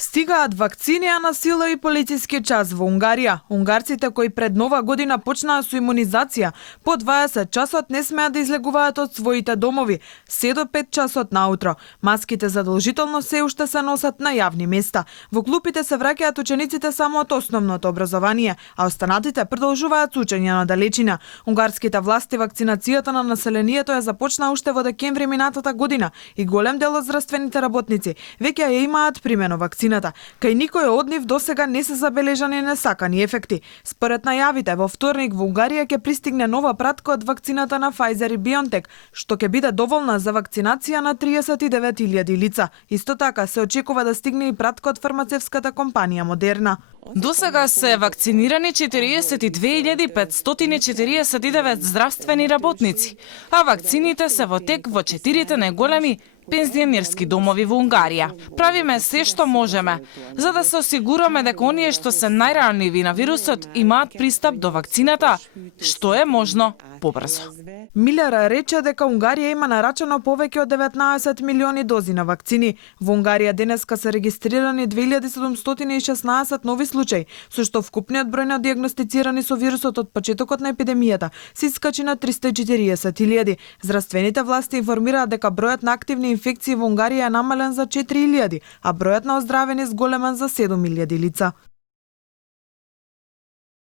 Стигаат вакцини, а на сила и полициски час во Унгарија. Унгарците кои пред нова година почнаа со имунизација, по 20 часот не смеат да излегуваат од своите домови, се до 5 часот наутро. Маските задолжително се уште се носат на јавни места. Во клупите се враќаат учениците само од основното образование, а останатите продолжуваат со учење на далечина. Унгарските власти вакцинацијата на населението ја започна уште во декември минатата година и голем дел од здравствените работници веќе ја имаат примено вакцината. Кај никој од нив досега не се забележани несакани ефекти. Според најавите, во вторник во Унгарија ќе пристигне нова пратка од вакцината на Pfizer и BioNTech, што ќе биде доволна за вакцинација на 39.000 лица. Исто така се очекува да стигне и пратка од фармацевската компанија Модерна. До сега се вакцинирани 42.549 здравствени работници, а вакцините се во тек во 4 најголеми пензионерски домови во Унгарија. Правиме се што можеме, за да се осигураме дека оние што се најранливи на вирусот имаат пристап до вакцината, што е можно побрзо. Милера рече дека Унгарија има нарачано повеќе од 19 милиони дози на вакцини. Во Унгарија денеска се регистрирани 2716 нови случаи, со што вкупниот број на дијагностицирани со вирусот од почетокот на епидемијата се искачи на 340.000. Здравствените власти информираат дека бројот на активни инфекции во Унгарија е намален за 4.000, а бројот на оздравени зголемен за 7.000 лица.